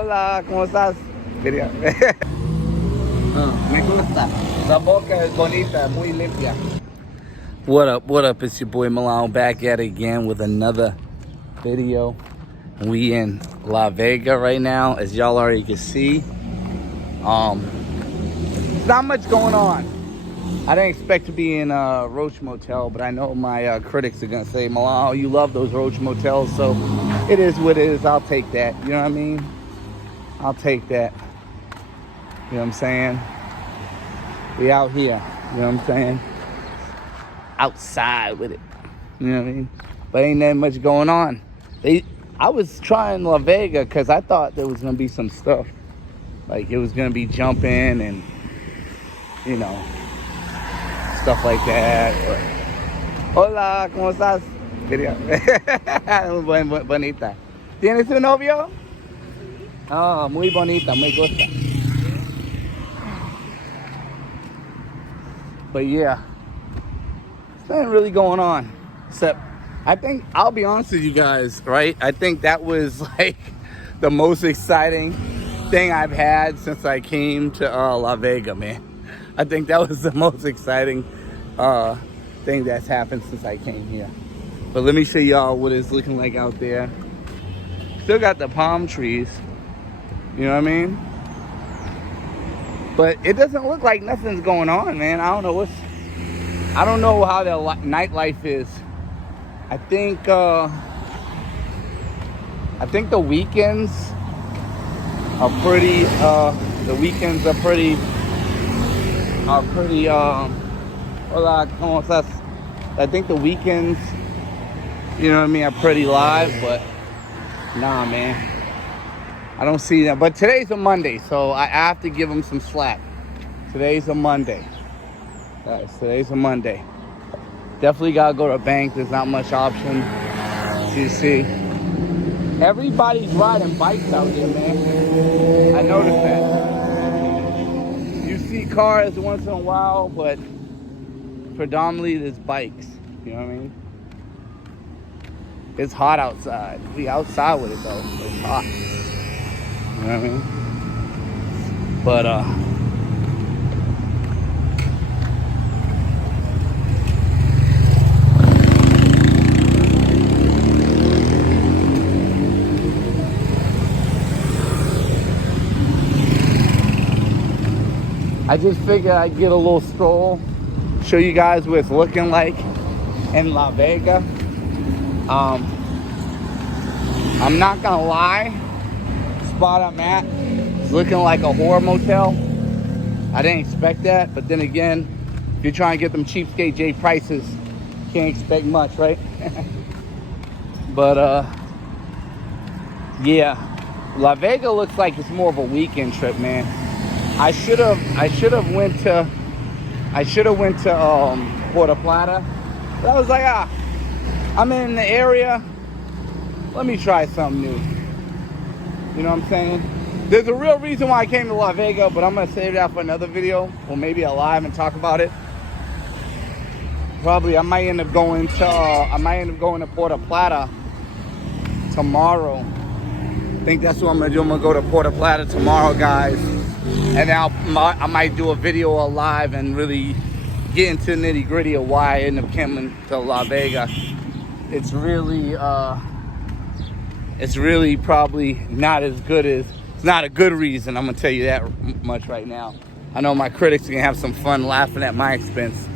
Hola, ¿cómo estás? Quería. Me gusta. La boca es bonita, muy limpia. What up? What up? It's your boy Malone back at it again with another video. We in La Vega right now, as y'all already can see. There's not much going on. I didn't expect to be in a Roach Motel, but I know my critics are gonna say, Malone, you love those Roach Motels, so it is what it is. I'll take that. You know what I mean? I'll take that. You know what I'm saying? We out here. You know what I'm saying? Outside with it. You know what I mean? But ain't that much going on. I was trying La Vega because I thought there was gonna be some stuff. Like it was gonna be jumping and you know stuff like that. Hola, ¿cómo estás? Bonita. ¿Tienes un novio? Oh, muy bonita, muy gusta. But yeah, there's nothing really going on. Except, I think, I'll be honest with you guys, right? I think that was like the most exciting thing I've had since I came to La Vega, man. I think that was the most exciting thing that's happened since I came here. But let me show y'all what it's looking like out there. Still got the palm trees. You know what I mean? But it doesn't look like nothing's going on, man. I don't know how the nightlife is. I think the weekends are pretty. Hola, ¿cómo estás? I think the weekends, you know what I mean, are pretty live, but nah, man. I don't see that. But today's a Monday, so I have to give them some slack. Today's a Monday. Guys, today's a Monday. Definitely gotta go to a bank. There's not much option. You see, everybody's riding bikes out here, man. I noticed that. You see cars once in a while, but predominantly there's bikes. You know what I mean? It's hot outside. We outside with it though. It's hot. You know what I mean? But I just figured I'd get a little stroll, show you guys what it's looking like in La Vega. I'm not gonna lie, spot I'm at, it's looking like a horror motel. I didn't expect that, but then again, if you're trying to get them cheapskate J prices, can't expect much, right? But yeah, La Vega looks like it's more of a weekend trip, man. I should have went to Puerto Plata. But I was like, I'm in the area. Let me try something new. You know what I'm saying? There's a real reason why I came to La Vega, but I'm gonna save that for another video, or maybe a live and talk about it. Probably I might end up going to Puerto Plata tomorrow. I think that's what I'm gonna do. I'm gonna go to Puerto Plata tomorrow, guys, and then I might do a video or live and really get into the nitty gritty of why I ended up coming to La Vega. It's really probably not as good as, it's not a good reason, I'm gonna tell you that much right now. I know my critics are gonna have some fun laughing at my expense,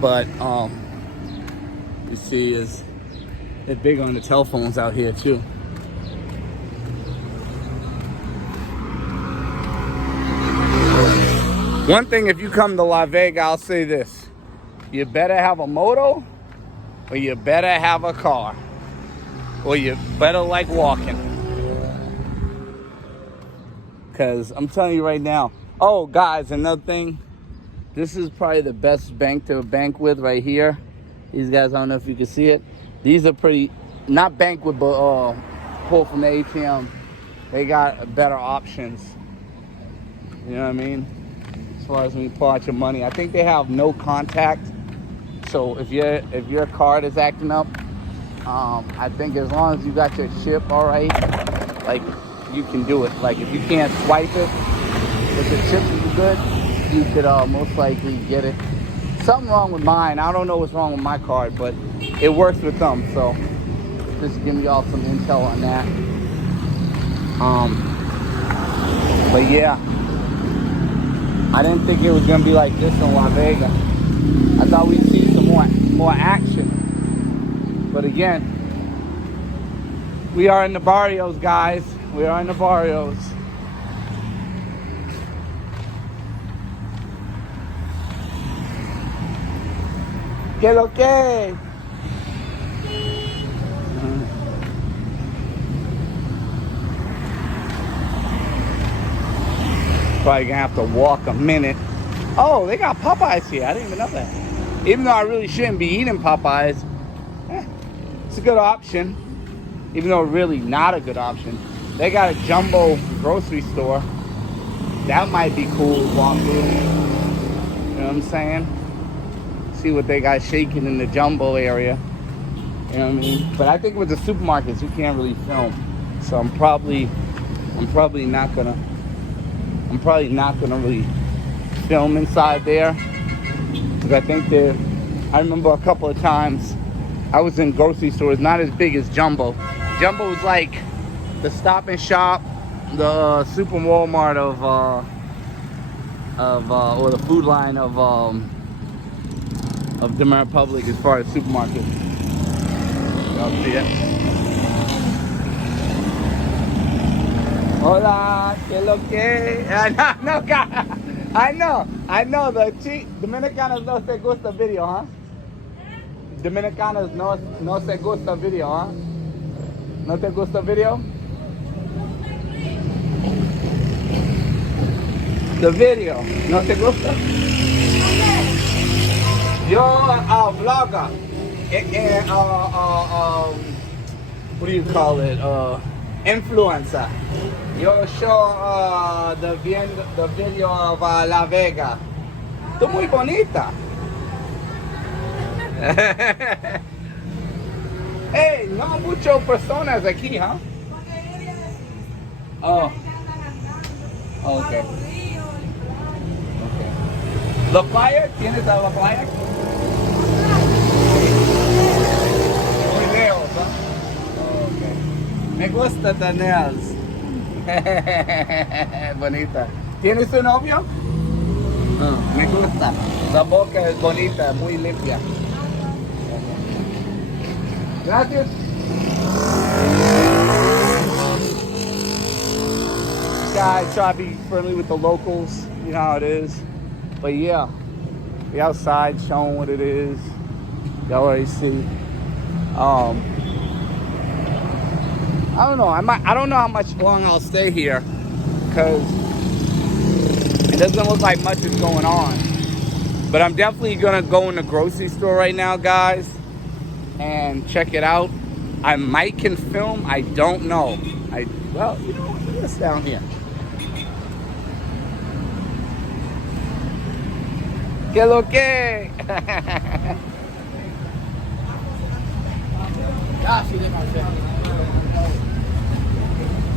but you see, they're big on the telephones out here too. One thing, if you come to La Vega, I'll say this: you better have a moto, or you better have a car, or you better like walking. Because I'm telling you right now. Oh, guys, another thing. This is probably the best bank to bank with right here. These guys, I don't know if you can see it. These are pretty, not bank with, but pull from the ATM. They got better options. You know what I mean? As far as when you pull out your money, I think they have no contact. So if your card is acting up, I think as long as you got your chip all right, like you can do it. Like if you can't swipe it, if the chip is good, you could most likely get it. Something wrong with mine. I don't know what's wrong with my card, but it works with them. So just give me all some intel on that. But yeah, I didn't think it was gonna be like this in La Vega. I thought we'd see some more action. But again, we are in the barrios, guys. We are in the barrios. ¿Qué lo que? Probably gonna have to walk a minute. Oh, they got Popeyes here. I didn't even know that. Even though I really shouldn't be eating Popeyes, it's a good option. Even though really not a good option. They got a jumbo grocery store. That might be cool to walk through. You know what I'm saying? See what they got shaking in the jumbo area. You know what I mean? But I think with the supermarkets, you can't really film. So I'm probably not gonna really film inside there. Because I think I remember a couple of times I was in grocery stores, not as big as Jumbo. Jumbo is like the Stop and Shop, the Super Walmart or the food line of Dominican Republic as far as supermarkets. Y'all see it? Hola, que lo que? I know. The Dominicanos no se gusta video, huh? Dominicanos no se gusta video, huh? No te gusta video? The video, no te gusta? Yo, vlogger. What do you call it? Influencer. Yo show the video of La Vega. Tú muy bonita. Hey, no muchas personas aquí, ¿huh? Oh. Okay. ¿La playa? ¿Tienes a la playa? Muy lejos, ¿no? Okay. Me gusta tenerlos. Bonita. ¿Tienes un novio? No, me gusta. La boca es bonita, muy limpia. Gracias. Guys, try to be friendly with the locals. You know how it is. But yeah, we outside showing what it is. Y'all already see. I don't know. I don't know how much long I'll stay here because it doesn't look like much is going on. But I'm definitely gonna go in the grocery store right now, guys, and check it out. I might can film. I don't know. Well, you know what? Look at this down here. ¿Qué lo que?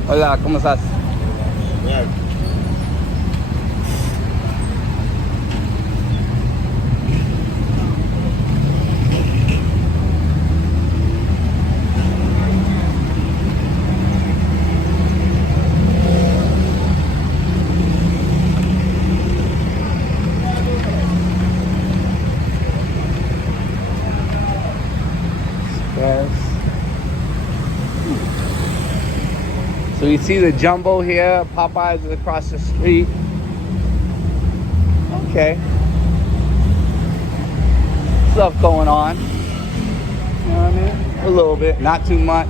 Hola, ¿cómo estás? Bien. So you see the jumbo here, Popeyes is across the street. Okay. Stuff going on. You know what I mean? A little bit, not too much.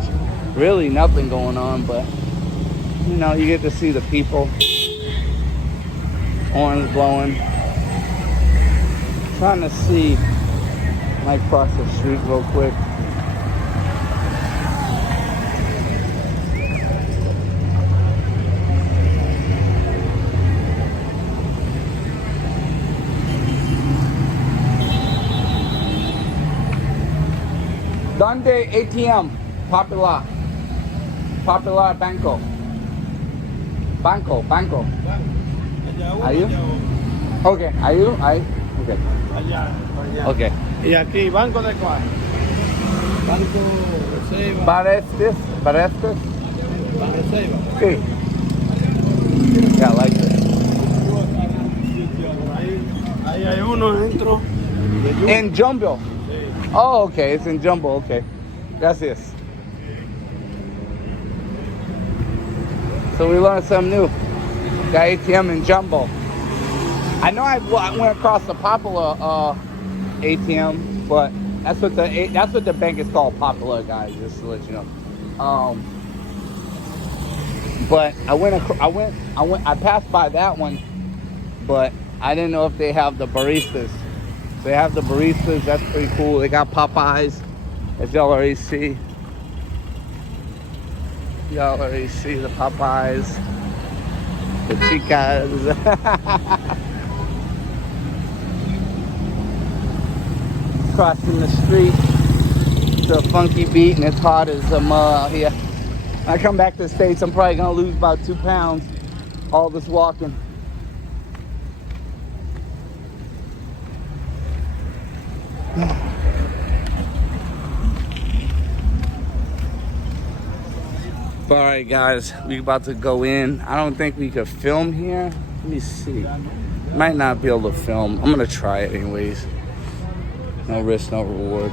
Really nothing going on, but you know, you get to see the people. Horns blowing. Trying to see. Might cross the street real quick. Donde ATM? Popular Banco. Banco. Allá uno, Are you? allá otro. Okay, are you? Okay. Allá, allá. Okay. Y aquí, ¿banco de cuál? Banco Reserva. Barestes? Reserva. Sí. Yeah, I like this. Ahí hay uno dentro. In Jumbo. Sí. Oh, okay. It's in Jumbo. Okay. Gracias. So we learned something new. Got ATM in Jumbo. I know I went across the Popular ATM, but that's what the bank is called, Popular, guys. Just to let you know. But I passed by that one, but I didn't know if they have the baristas. They have the baristas. That's pretty cool. They got Popeyes, as y'all already see. Y'all already see the Popeyes, the chicas. Crossing the street to a funky beat, and it's hot as a mud out here. When I come back to the States, I'm probably gonna lose about 2 pounds all this walking. All right, guys, we about to go in. I don't think we could film here. Let me see. Might not be able to film. I'm gonna try it anyways. No risk, no reward.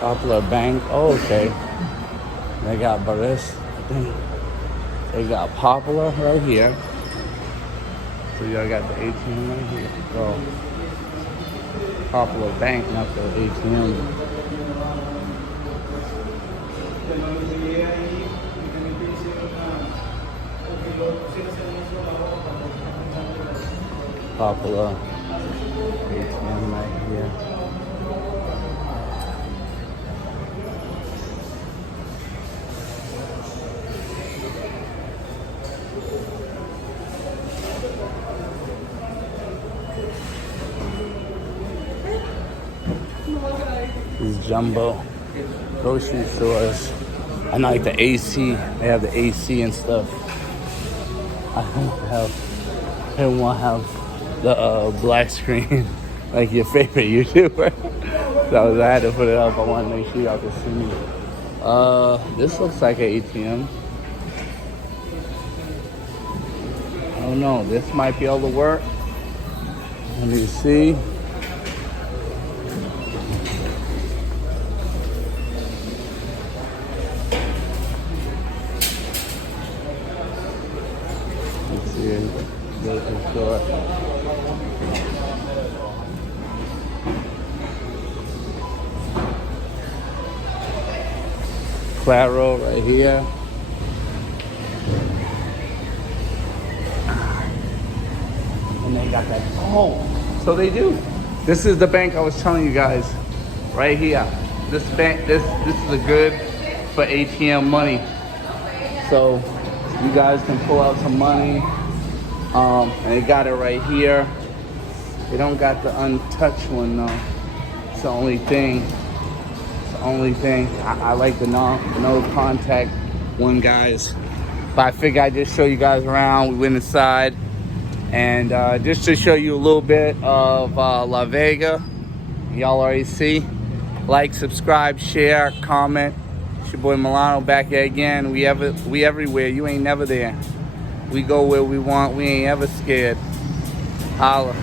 Popular Bank. Oh, okay. They got Baris. They got Popular right here. So y'all got the ATM right here. So Popular Bank, not the ATM. Popular ATM right here. These jumbo grocery stores. I know, like the AC. They have the AC and stuff. I don't want to have the black screen like your favorite YouTuber. So I had to put it up. I want to make sure y'all can see me. This looks like an ATM. I don't know. This might be able to work. Let me see. Let's see. Grocery store. Claro right here. And they got that. Oh, so they do. This is the bank I was telling you guys. Right here. This bank, this is a good for ATM money. So you guys can pull out some money. And they got it right here. They don't got the untouched one though. It's the only thing. I like the no contact one, guys. But I figured I'd just show you guys around. We went inside, and just to show you a little bit of La Vega. Y'all already see. Like, subscribe, share, comment. It's your boy Milano back here again. We everywhere. You ain't never there. We go where we want. We ain't ever scared. Holla.